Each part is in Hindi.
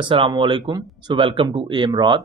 अस्सलामुअलैकुम। वेलकम टू एमराद।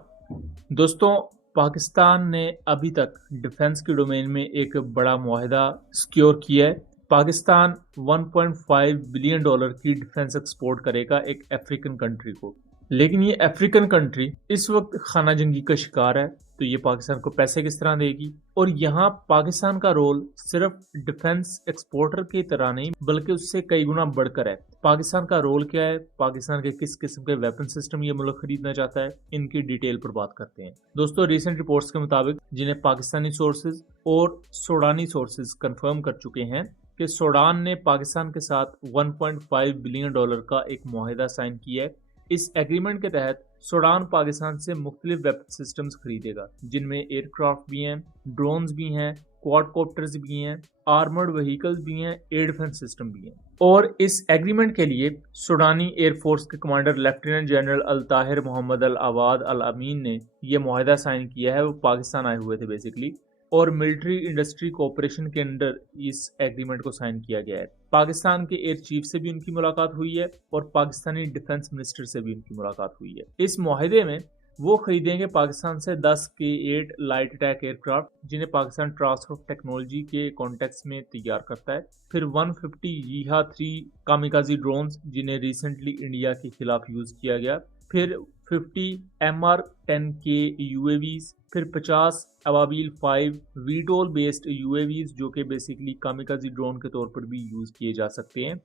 दोस्तों, पाकिस्तान ने अभी तक डिफेंस के डोमेन में एक बड़ा मुआहदा सिक्योर किया है। पाकिस्तान 1.5 बिलियन डॉलर की डिफेंस एक्सपोर्ट करेगा एक अफ्रीकन कंट्री को। लेकिन ये अफ्रीकन कंट्री इस वक्त खाना जंगी का शिकार है, तो ये पाकिस्तान को पैसे किस तरह देगी। और यहाँ पाकिस्तान का रोल सिर्फ डिफेंस एक्सपोर्टर की तरह नहीं बल्कि उससे कई गुना बढ़कर है। पाकिस्तान का रोल क्या है, पाकिस्तान के किस किस्म के वेपन सिस्टम ये मुल्क खरीदना चाहता है, इनकी डिटेल पर बात करते हैं। दोस्तों, रिसेंट रिपोर्ट्स के मुताबिक, जिन्हें पाकिस्तानी सोर्सेज और सूडानी सोर्सेज कंफर्म कर चुके हैं कि सूडान ने पाकिस्तान के साथ 1.5 बिलियन डॉलर का एक मुआहदा साइन किया है। इस एग्रीमेंट के तहत सूडान पाकिस्तान से मुख्तलिफ वेपन सिस्टम्स खरीदेगा, जिनमें एयरक्राफ्ट भी हैं, ड्रोन्स भी हैं, क्वाडकॉप्टर्स भी हैं, आर्मर्ड व्हीकल्स भी हैं, एयर डिफेंस सिस्टम भी हैं। और इस एग्रीमेंट के लिए सूडानी एयरफोर्स के कमांडर लेफ्टिनेंट जनरल अल ताहिर मोहम्मद अल आवाद अल अमीन ने यह मुआहदा साइन किया है। वो पाकिस्तान आए हुए थे बेसिकली, और मिलिट्री इंडस्ट्री कोऑपरेशन के अंडर इस एग्रीमेंट को साइन किया गया है। पाकिस्तान के एयर चीफ से भी उनकी मुलाकात हुई है और पाकिस्तानी डिफेंस मिनिस्टर से भी उनकी मुलाकात हुई है। इस मुआहदे में वो खरीदेंगे पाकिस्तान से 10 K-8 लाइट अटैक एयरक्राफ्ट, जिन्हें पाकिस्तान ट्रांसफर ऑफ टेक्नोलॉजी के कॉन्टेक्स्ट में तैयार करता है। फिर 150 यीहा-3 कामिकाजी ड्रोन्स, जिन्हें रिसेंटली इंडिया के खिलाफ यूज किया गया। फिर 50 MR-10K UAVs, फिर 50 अबाबील 5 वीटोल बेस्ड UAVs, जो कि बेसिकली कामिकाजी ड्रोन के तौर पर भी यूज किए जा सकते हैं।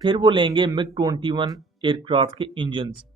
फिर वो लेंगे MiG-21 एयरक्राफ्ट के इंजन्स,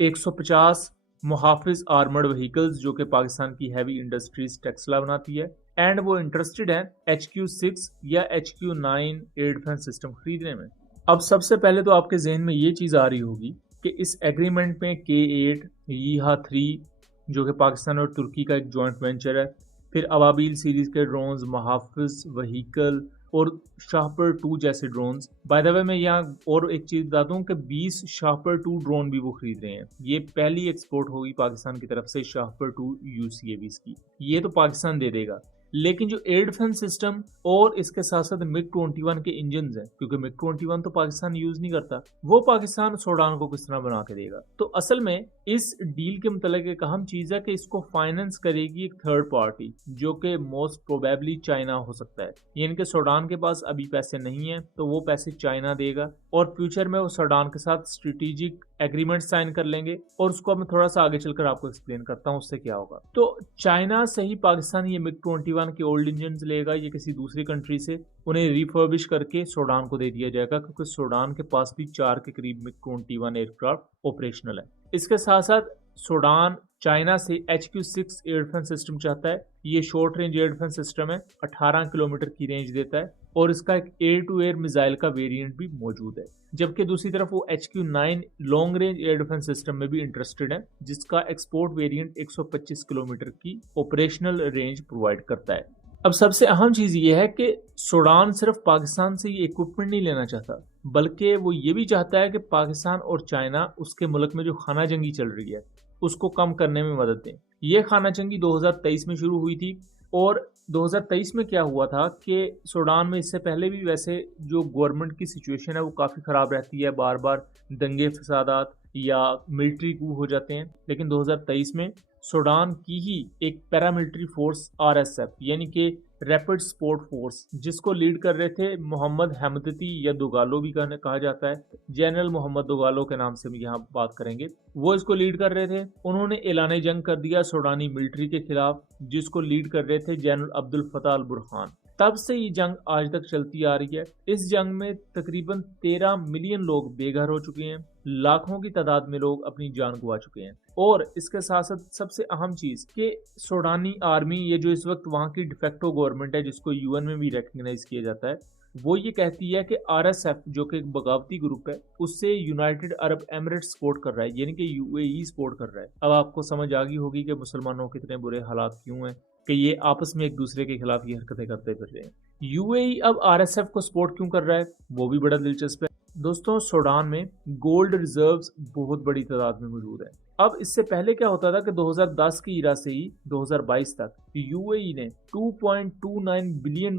150 मुहाफिज आर्मर्ड व्हीकल्स, जो कि पाकिस्तान की हैवी इंडस्ट्रीज टेक्सला बनाती है। एंड वो इंटरेस्टेड है HQ-6 या HQ-9 एयर डिफेंस सिस्टम खरीदने में। अब सबसे पहले तो आपके जहन में ये चीज़ आ रही होगी कि इस एग्रीमेंट में K-8 यीहा-3, जो कि पाकिस्तान और तुर्की का एक जॉइंट वेंचर है, फिर अबाबील सीरीज के ड्रोन्स, मुहाफिज व्हीकल और शाहपर 2 जैसे ड्रोन्स। बाय द वे, मैं यहाँ और एक चीज़ बता दूँ कि 20 शाहपर 2 ड्रोन भी वो खरीद रहे हैं। ये पहली एक्सपोर्ट होगी पाकिस्तान की तरफ से शाहपर 2 UCAVs की। ये तो पाकिस्तान दे देगा, लेकिन जो एयर डिफेंस सिस्टम और इसके साथ साथ MiG-21 के इंजन हैं, क्योंकि MiG-21 तो पाकिस्तान यूज नहीं करता, वो पाकिस्तान सूडान को किस तरह बना के देगा। तो असल में इस डील के मतलब एक अहम चीज है कि इसको फाइनेंस करेगी एक थर्ड पार्टी, जो कि मोस्ट प्रोबेबली चाइना हो सकता है। यानी कि सूडान के पास अभी पैसे नहीं है, तो वो पैसे चाइना देगा और फ्यूचर में वो सूडान के साथ स्ट्रेटेजिक एग्रीमेंट साइन कर लेंगे। और उसको मैं थोड़ा सा आगे चलकर आपको एक्सप्लेन करता हूँ उससे क्या होगा। तो चाइना से ही पाकिस्तान ये MiG-21 के ओल्ड इंजन लेगा, ये किसी दूसरी कंट्री से, उन्हें रिफर्बिश करके सूडान को दे दिया जाएगा, क्योंकि सूडान के पास भी 4 के करीब MiG-21 एयरक्राफ्ट ऑपरेशनल है। इसके साथ साथ सूडान चाइना से HQ-6 एयर डिफेंस सिस्टम चाहता है। ये short range air defence system है, 18 किलोमीटर की रेंज देता है और इसका एक एयर टू एयर मिसाइल का वेरिएंट भी मौजूद है। जबकि दूसरी तरफ वो HQ-9 long range air defence system में भी इंटरेस्टेड है, जिसका एक्सपोर्ट वेरिएंट 125 किलोमीटर की ऑपरेशनल रेंज प्रोवाइड करता है। अब सबसे अहम चीज ये है कि सूडान सिर्फ पाकिस्तान से ये इक्विपमेंट नहीं लेना चाहता, बल्कि वो ये भी चाहता है कि पाकिस्तान और चाइना उसके मुल्क में जो खाना जंगी चल रही है उसको कम करने में मदद दें। ये खाना जंगी 2023 में शुरू हुई थी, और 2023 में क्या हुआ था कि सूडान में इससे पहले भी वैसे जो गवर्नमेंट की सिचुएशन है वो काफ़ी ख़राब रहती है, बार बार दंगे फसादात या मिलिट्री कू हो जाते हैं। लेकिन 2023 में सूडान की ही एक पैरामिलिट्री फोर्स RSF यानी कि रैपिड सपोर्ट फोर्स, जिसको लीड कर रहे थे मोहम्मद हमदती या दोगालो भी कहा जाता है, जनरल मोहम्मद दोगालो के नाम से भी यहाँ बात करेंगे, वो इसको लीड कर रहे थे। उन्होंने ऐलान जंग कर दिया सूडानी मिलिट्री के खिलाफ, जिसको लीड कर रहे थे जनरल अब्दुल फताह अल बुरहान। तब से ये जंग आज तक चलती आ रही है। इस जंग में तकरीबन 13 मिलियन लोग बेघर हो चुके हैं, लाखों की तादाद में लोग अपनी जान गंवा चुके हैं। और इसके साथ साथ सबसे अहम चीज कि सूडानी आर्मी, ये जो इस वक्त वहाँ की डिफेक्टो गवर्नमेंट है, जिसको UN में भी रिकग्नाइज किया जाता है, वो ये कहती है कि RSF, जो कि एक बगावती ग्रुप है, उससे यूनाइटेड अरब एमिरेट्स सपोर्ट कर रहा है, यानी कि UAE सपोर्ट कर रहा है। अब आपको समझ आ गई होगी कि मुसलमानों के इतने बुरे हालात क्यों हैं कि ये आपस में एक दूसरे के खिलाफ ये हरकतें करते फिर रहे हैं। UAE अब RSF को सपोर्ट क्यों कर रहा है, वो भी बड़ा दिलचस्प है। दोस्तों, सूडान में गोल्ड रिजर्व्स बहुत बड़ी तादाद में मौजूद है। अब इससे पहले क्या होता था कि 2010 की इरा से ही 2022 तक UAE ने $2.29 बिलियन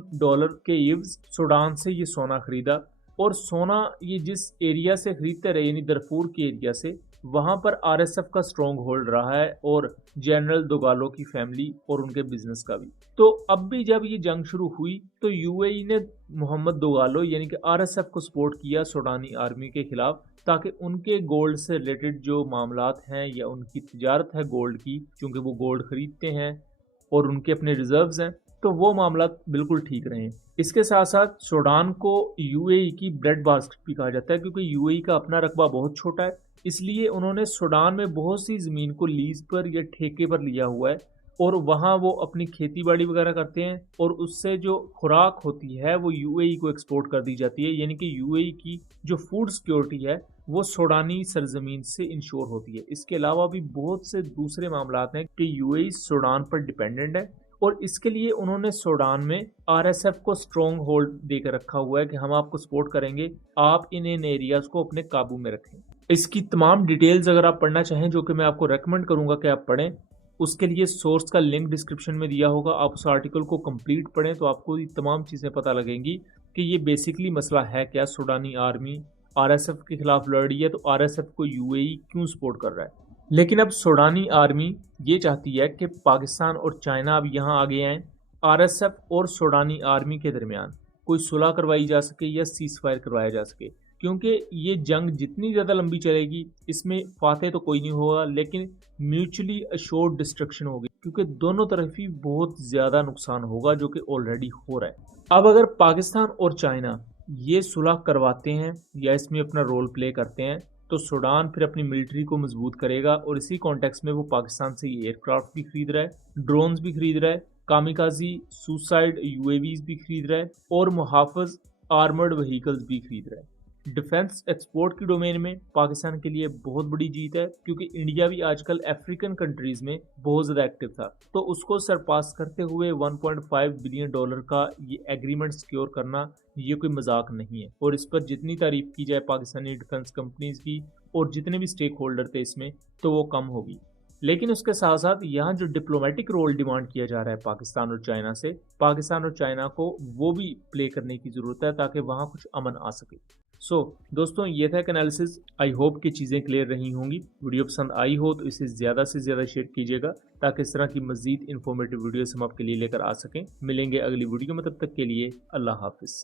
के इव्स सूडान से ये सोना खरीदा। और सोना ये जिस एरिया से खरीदते रहे, यानी दरफूर के एरिया से, वहां पर आरएसएफ का स्ट्रॉन्ग होल्ड रहा है और जनरल दोगालो की फैमिली और उनके बिजनेस का भी। तो अब भी जब ये जंग शुरू हुई तो यूएई ने मोहम्मद दोगालो यानी कि आरएसएफ को सपोर्ट किया सूडानी आर्मी के खिलाफ, ताकि उनके गोल्ड से रिलेटेड जो मामलात हैं या उनकी तिजारत है गोल्ड की, चूंकि वो गोल्ड खरीदते हैं और उनके अपने रिजर्व्स हैं, तो वो मामला बिल्कुल ठीक रहे। इसके साथ साथ सूडान को यूएई की ब्रेड बास्केट भी कहा जाता है, क्योंकि यूएई का अपना रकबा बहुत छोटा है, इसलिए उन्होंने सूडान में बहुत सी ज़मीन को लीज पर या ठेके पर लिया हुआ है और वहाँ वो अपनी खेती बाड़ी वगैरह करते हैं और उससे जो खुराक होती है वो यूएई को एक्सपोर्ट कर दी जाती है। यानी कि यूएई की जो फूड सिक्योरिटी है वो सूडानी सरजमीन से इंश्योर होती है। इसके अलावा भी बहुत से दूसरे मामला हैं कि यूएई सूडान पर डिपेंडेंट है और इसके लिए उन्होंने सूडान में आरएसएफ को स्ट्रॉन्ग होल्ड देकर रखा हुआ है कि हम आपको सपोर्ट करेंगे, आप इन एरियाज को अपने काबू में रखें। इसकी तमाम डिटेल्स अगर आप पढ़ना चाहें, जो कि मैं आपको रेकमेंड करूंगा कि आप पढ़ें, उसके लिए सोर्स का लिंक डिस्क्रिप्शन में दिया होगा। आप उस आर्टिकल को कंप्लीट पढ़ें तो आपको ये तमाम चीज़ें पता लगेंगी कि ये बेसिकली मसला है क्या। सूडानी आर्मी आरएसएफ के खिलाफ लड़ रही है तो आरएसएफ को यूएई क्यों सपोर्ट कर रहा है। लेकिन अब सूडानी आर्मी ये चाहती है कि पाकिस्तान और चाइना अब यहाँ आ गए हैं, आरएसएफ और सूडानी आर्मी के दरमियान कोई सुलह करवाई जा सके या सीज फायर करवाया जा सके, क्योंकि ये जंग जितनी ज़्यादा लंबी चलेगी इसमें फाते तो कोई नहीं होगा, लेकिन म्यूचुअली अश्योर्ड डिस्ट्रक्शन होगी, क्योंकि दोनों तरफ ही बहुत ज़्यादा नुकसान होगा जो कि ऑलरेडी हो रहा है। अब अगर पाकिस्तान और चाइना ये सुलह करवाते हैं या इसमें अपना रोल प्ले करते हैं तो सूडान फिर अपनी मिलिट्री को मजबूत करेगा और इसी कॉन्टेक्स्ट में वो पाकिस्तान से एयरक्राफ्ट भी खरीद रहा है, ड्रोन्स भी खरीद रहा है, कामिकाजी सुसाइड यूएवीज भी खरीद रहा है और मुहाफिज आर्मर्ड व्हीकल्स भी खरीद रहा है। डिफेंस एक्सपोर्ट की डोमेन में पाकिस्तान के लिए बहुत बड़ी जीत है, क्योंकि इंडिया भी आजकल अफ्रीकन कंट्रीज में बहुत ज़्यादा एक्टिव था, तो उसको सरपास करते हुए 1.5 बिलियन डॉलर का ये एग्रीमेंट सिक्योर करना ये कोई मजाक नहीं है। और इस पर जितनी तारीफ की जाए पाकिस्तानी डिफेंस कंपनीज की और जितने भी स्टेक होल्डर थे इसमें, तो वो कम होगी। लेकिन उसके साथ साथ यहाँ जो डिप्लोमेटिक रोल डिमांड किया जा रहा है पाकिस्तान और चाइना से, पाकिस्तान और चाइना को वो भी प्ले करने की ज़रूरत है ताकि वहाँ कुछ अमन आ सके। दोस्तों ये था एक एनालिसिस। आई होप कि चीज़ें क्लियर रही होंगी। वीडियो पसंद आई हो तो इसे ज़्यादा से ज़्यादा शेयर कीजिएगा ताकि इस तरह की मज़ीद इन्फॉर्मेटिव वीडियोस हम आपके लिए लेकर आ सकें। मिलेंगे अगली वीडियो में, तब तक के लिए अल्लाह हाफिज़।